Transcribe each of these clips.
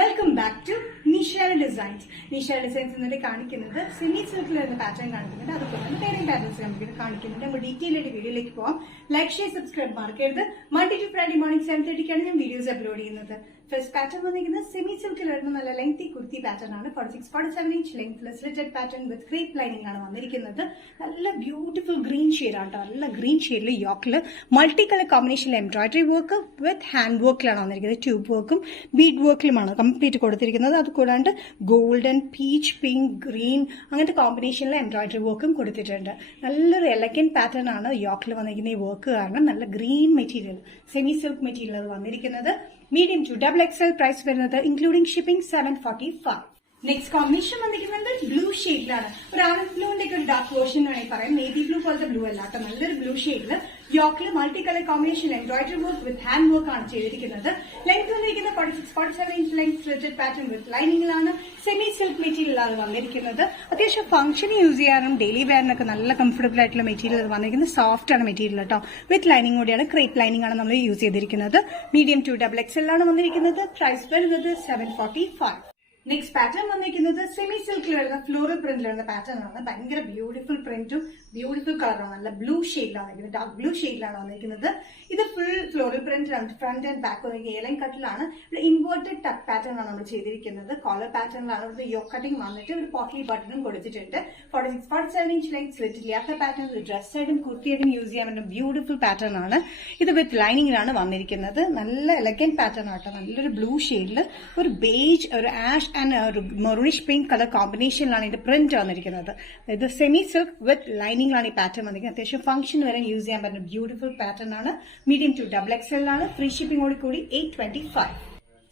Welcome back to Nisha designs. Nisha designs എന്നിട്ട് കാണിക്കുന്നത് semi സിൽക്കിൽ വരുന്ന പാറ്റേൺ കാണിക്കുന്നുണ്ട്. അതുപോലെ തന്നെ വേറെ പാറ്റേൺസ് നമുക്ക് കാണിക്കുന്നുണ്ട്. നമ്മൾ ഡീറ്റെയിൽ ആയിട്ട് വീഡിയോയിലേക്ക് പോകാം. ലൈക്ക് ഷെയർ സബ്സ്ക്രൈബ് മറക്കരുത്. മൺഡേ ടു ഫ്രൈഡേ മോർണിംഗ് 7:30 ഞാൻ വീഡിയോസ് അപ്ലോഡ് ചെയ്യുന്നത്. ഫസ്റ്റ് പാറ്റേൺ വന്നിരിക്കുന്നത് സെമി സിൽക്കിൽ വരുന്ന നല്ല ലെങ്തി കുർത്തി പാറ്റേൺ ആണ്. 46-47 ഇഞ്ച് ലെങ്ത് സ്ലിറ്റഡ് പാറ്റേൺ വിത്ത് ക്രേപ്പ് ലൈനിങ് ആണ് വന്നിരിക്കുന്നത്. നല്ല ബ്യൂട്ടിഫുൾ ഗ്രീൻ ഷെയ്ഡ് ആണ്. നല്ല ഗ്രീൻ ഷെയ്ഡിൽ യോക്കിൽ മൾട്ടി കളർ കോമ്പിനേഷനിൽ എംബ്രോയിഡറി വർക്ക് വിത്ത് ഹാൻഡ് വർക്കിലാണ് വന്നിരിക്കുന്നത്. ട്യൂബ് വർക്കും ബീഡ് വർക്കിലുമാണ് കംപ്ലീറ്റ് കൊടുത്തിരിക്കുന്നത്. അത് കൂടാണ്ട് ഗോൾഡൻ, പീച്ച്, പിങ്ക്, ഗ്രീൻ അങ്ങനത്തെ കോമ്പിനേഷനിൽ എംബ്രോയിഡറി വർക്കും കൊടുത്തിട്ടുണ്ട്. നല്ലൊരു എലഗന്റ് പാറ്റേൺ ആണ് യോക്കിൽ വന്നിരിക്കുന്ന ഈ വർക്ക് കാരണം. നല്ല green material, semi silk material വന്നിരിക്കുന്നത്. മീഡിയം ടു XXL പ്രൈസ് വരുന്നത് ഇൻക്ലൂഡിംഗ് ഷിപ്പിംഗ് 745. നെക്സ്റ്റ് കോമ്പിനേഷൻ വന്നിരിക്കുന്നത് ബ്ലൂ ഷെയ്ഡിലാണ്. ഒരു ആനന്ദ് ബ്ലൂവിന്റെ ഒക്കെ ഒരു ഡാർക്ക് വേർഷൻ വേണമെങ്കിൽ പറയാം. നേവി ബ്ലൂ പോലത്തെ ബ്ലൂ അല്ലാത്ത നല്ലൊരു ബ്ലൂ ഷെയ്ഡിൽ യോക്കിൽ multi colour combination embroidery work with hand work ആണ് ചെയ്തിരിക്കുന്നത്. ലെങ്ത് വന്നിരിക്കുന്നത് 46-47 inch length slitted pattern with ലൈനിങ്ങിലാണ്. സെമി സിൽക്ക് മെറ്റീരിയലാണ് വന്നിരിക്കുന്നത്. അത്യാവശ്യം ഫംഗ്ഷന് യൂസ് ചെയ്യാനും ഡെയിലി വെയറിനൊക്കെ നല്ല കംഫർട്ടബിൾ ആയിട്ടുള്ള മെറ്റീരിയൽ വന്നിരിക്കുന്നത്. സോഫ്റ്റ് ആണ് മെറ്റീരിയൽ കേട്ടോ. വിത്ത് ലൈനിങ് കൂടിയാണ്. ക്രേപ്പ് ലൈനിങ് ആണ് നമ്മൾ യൂസ് ചെയ്തിരിക്കുന്നത്. മീഡിയം ടു XXL ആണ് വന്നിരിക്കുന്നത്. പ്രൈസ് വരുന്നത് 745. നെക്സ്റ്റ് പാറ്റേൺ വന്നിരിക്കുന്നത് സെമി സിൽക്കിൽ വരുന്ന ഫ്ലോറൽ പ്രിന്റിൽ വരുന്ന പാറ്റേൺ ആണ്. ഭയങ്കര ബ്യൂട്ടിഫുൾ പ്രിന്റും ബ്യൂട്ടിഫുൾ കളറാണ്. നല്ല ബ്ലൂ ഷെയ്ഡിലാണ് വന്നിരിക്കുന്നത്. ഡാർക്ക് ബ്ലൂ ഷെയ്ഡിലാണ് വന്നിരിക്കുന്നത്. ഇത് ഫുൾ ഫ്ലോറൽ പ്രിന്റിലാണ്. ഫ്രണ്ട് ആൻഡ് ബാക്ക് വന്നിരിക്കുന്നത് ഏലൻ കട്ടിലാണ്. ഇൻവേർട്ടഡ് ടക്ക് പാറ്റേൺ ആണ് നമ്മൾ ചെയ്തിരിക്കുന്നത്. കോളർ പാറ്റേണിലാണ്. ഇവിടെ യോ കട്ടിംഗ് വന്നിട്ട് ഒരു പോട്ട്ലി ബട്ടണും കൊടുത്തിട്ടുണ്ട്. 46-47 ഇഞ്ച് ലെങ്ത് സ്ലിറ്റ് ഇല്ലാത്ത പാറ്റേൺ ഡ്രസ് സൈഡും കുർത്തിയായിട്ടും യൂസ് ചെയ്യാൻ പറ്റുന്ന ബ്യൂട്ടിഫുൾ പാറ്റേൺ ആണ്. ഇത് വിത്ത് ലൈനിങ്ങിലാണ് വന്നിരിക്കുന്നത്. നല്ല എലഗന്റ് പാറ്റേൺ ആട്ടോ. നല്ലൊരു ബ്ലൂ ഷെയ്ഡിൽ ഒരു ബേജ്, ഒരു ആഷ് ആൻഡ് ഒരു മെറൂണിഷ് പിങ്ക് കളർ കോമ്പിനേഷനിലാണ് ഇതിന്റെ പ്രിന്റ് വന്നിരിക്കുന്നത്. ഇത് സെമി സിൽക്ക് വിത്ത് ലൈനിങ്ങിലാണ് ഈ പാറ്റേൺ വന്നിരിക്കുന്നത്. അത്യാവശ്യം ഫംഗ്ഷൻ വരെ യൂസ് ചെയ്യാൻ പറ്റുന്ന ബ്യൂട്ടിഫുൾ പാറ്റേൺ ആണ്. മീഡിയം ടു XXL ആണ്. ഫ്രീ ഷിപ്പിംഗോട് കൂടി 825.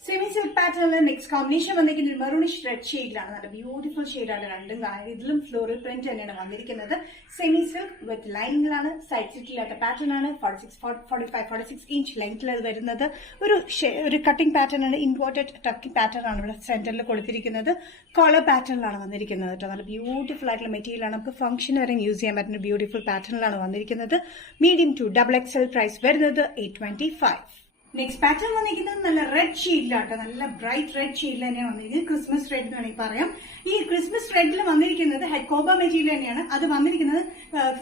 സെമി സിൽക്ക് പാറ്റേണിൽ നെക്സ്റ്റ് കോമ്പിനേഷൻ വന്നിരിക്കുന്നത് മെറൂണിഷ് റെഡ് ഷെയ്ഡിലാണ്. നല്ല ബ്യൂട്ടിഫുൾ ഷെയ്ഡാണ് രണ്ടും കാണാൻ. ഇതിലും ഫ്ലോറൽ പ്രിന്റ് തന്നെയാണ് വന്നിരിക്കുന്നത്. സെമി സിൽക്ക് വിത്ത് ലൈനിങ്ങിലാണ്. സൈഡ് സിറ്റിലാത്ത പാറ്റേൺ ആണ്. 46 ഇഞ്ച് ലെങ്ത്തിൽ വരുന്നത്. ഒരു കട്ടിംഗ് പാറ്റേൺ ആണ്. ഇൻവേർട്ടഡ് ടക്കിംഗ് പാറ്റേൺ ആണ് ഇവിടെ സെന്ററിൽ കൊടുത്തിരിക്കുന്നത്. കോളർ പാറ്റേണിലാണ് വന്നിരിക്കുന്നത് കേട്ടോ. നല്ല ബ്യൂട്ടിഫുൾ ആയിട്ടുള്ള മെറ്റീരിയൽ ആണ്. നമുക്ക് ഫംഗ്ഷൻ വരെ യൂസ് ചെയ്യാൻ പറ്റുന്ന ബ്യൂട്ടിഫുൾ പാറ്റേണിലാണ് വന്നിരിക്കുന്നത്. മീഡിയം ടു XXL പ്രൈസ് വരുന്നത് 825. നെക്സ്റ്റ് പാറ്റേൺ വന്നിരിക്കുന്നത് നല്ല റെഡ് ഷെയ്ഡിലാട്ടോ. നല്ല ബ്രൈറ്റ് റെഡ് ഷെയ്ഡിൽ തന്നെയാണ് വന്നിരിക്കുന്നത്. ക്രിസ്മസ് റെഡ് എന്ന് വേണമെങ്കിൽ പറയാം. ഈ ക്രിസ്മസ് റെഡിൽ വന്നിരിക്കുന്നത് ഹെക്കോബ മെറ്റീരിയൽ തന്നെയാണ്. അത് വന്നിരിക്കുന്നത്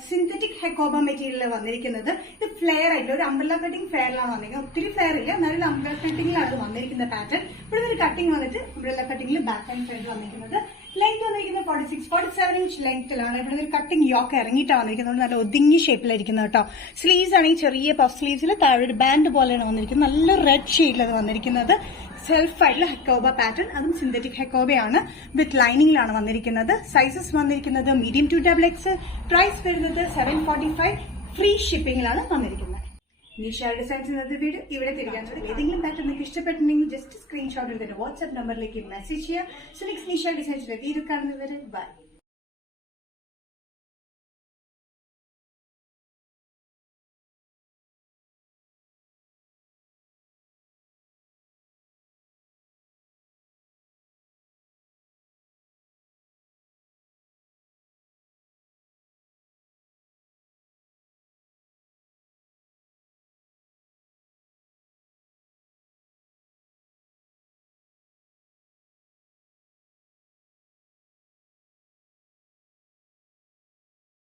സിന്തറ്റിക് ഹെക്കോബ മെറ്റീരിയൽ വന്നിരിക്കുന്നത്. ഇത് ഫ്ലെയർ ആയിട്ട് ഒരു അംബ്രല്ല കട്ടിംഗ് ഫ്ലെയറിലാണ് വന്നിരിക്കുന്നത്. ഒത്തിരി ഫ്ലെയർ ഇല്ല, എന്നാലും അംബ്രല്ല കട്ടിംഗിലാണ് വന്നിരിക്കുന്ന പാറ്റേൺ. ഇവിടെ ഒരു കട്ടിംഗ് വന്നിട്ട് അംബ്രല്ല കട്ടിംഗിൽ ബാക്ക് ആൻഡ് ഫ്രണ്ട് വന്നിരിക്കുന്നത്. ലെങ്ത് വന്നിരിക്കുന്നത് 46-47 ഇഞ്ച് ലെങ്ത്തിലാണ്. ഇവിടെ ഒരു കട്ടിംഗ് യോക്ക് ഇറങ്ങിയിട്ടാണ് വന്നിരിക്കുന്നത്. നല്ല ഒതുങ്ങിയ ഷേപ്പിലായിരിക്കുന്നത് കേട്ടോ. സ്ലീവ്സ് ആണെങ്കിൽ ചെറിയ പഫ് സ്ലീവ്സിൽ താഴെ ഒരു ബാൻഡ് പോലെയാണ് വന്നിരിക്കുന്നത്. നല്ല റെഡ് ഷെയ്ഡിലാണ് വന്നിരിക്കുന്നത്. സെൽഫ് ആയിട്ടുള്ള ഹെക്കോബ പാറ്റേൺ, അതും സിന്തറ്റിക് ഹെക്കോബയാണ്. വിത്ത് ലൈനിങ്ങിലാണ് വന്നിരിക്കുന്നത്. സൈസസ് വന്നിരിക്കുന്നത് മീഡിയം ടു XXL. പ്രൈസ് വരുന്നത് 745. ഫ്രീ ഷിപ്പിംഗിലാണ് വന്നിരിക്കുന്നത്. നിഷ ഡിസൈൻസ് ഇന്നത്തെ വീഡിയോ ഇവിടെ തിരികാൻ തുടങ്ങി. ഏതെങ്കിലും പാറ്റേൺ നിങ്ങൾക്ക് ഇഷ്ടപ്പെട്ടിട്ടുണ്ടെങ്കിൽ ജസ്റ്റ് സ്ക്രീൻഷോട്ട് എടുത്തിട്ട് വാട്സ്ആപ്പ് നമ്പറിലേക്ക് മെസ്സേജ് ചെയ്യുക. സോ നെക്സ്റ്റ് നിഷ ഡിസൈൻസിന്റെ വീഡിയോ കാണുന്നവരെ ബൈ.